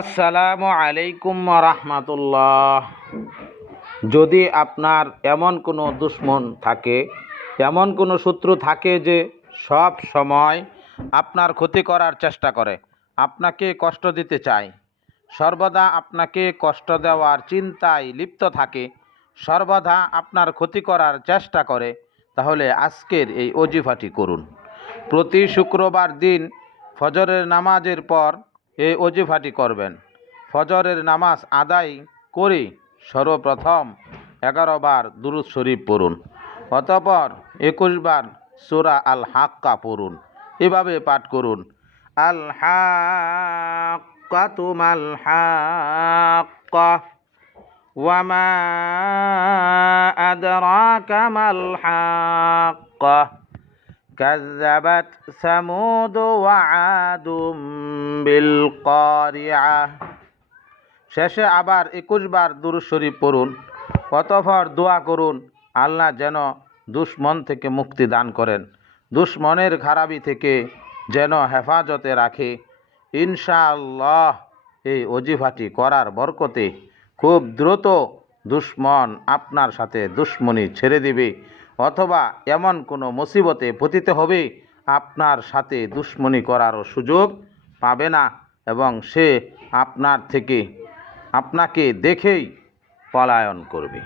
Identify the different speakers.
Speaker 1: আসসালামু আলাইকুম রহমতুল্লাহ। যদি আপনার এমন কোনো দুশ্মন থাকে, এমন কোনো শত্রু থাকে যে সব সময় আপনার ক্ষতি করার চেষ্টা করে, আপনাকে কষ্ট দিতে চায়, সর্বদা আপনাকে কষ্ট দেওয়ার চিন্তায় লিপ্ত থাকে, সর্বদা আপনার ক্ষতি করার চেষ্টা করে, তাহলে আজকের এই অজিফাটি করুন। প্রতি শুক্রবার দিন ফজরের নামাজের পর এই অজিফাটি করবেন ফজরের নামাজ আদায় করে সর্বপ্রথম এগারো বার দুরুদ শরীফ পড়ুন অতপর একুশ বার সুরা আল হাক্কা পড়ুন এভাবে পাঠ করুন আল হাক্কাতুমাল হাক্কা ওয়ামা আদরাকা মাল হাক্কা كذبت ثمود وعاد بالقارعة শেষে আবার একুশ বার দুরূদ শরীফ পড়ুন অতঃপর দোয়া করুন, আল্লাহ যেন দুশ্মন থেকে মুক্তি দান করেন, দুশ্মনের খারাপি থেকে যেন হেফাজতে রাখে। ইনশাআল্লাহ এই অজিফাটি করার বরকতে খুব দ্রুত দুশ্মন আপনার সাথে দুশ্মনী ছেড়ে দিবে, অথবা এমন কোনো মুসিবতে পতিত হবে, আপনার সাথে দুশ্মনী করারও সুযোগ পাবে না এবং সে আপনার থেকে আপনাকে দেখেই পলায়ন করবে।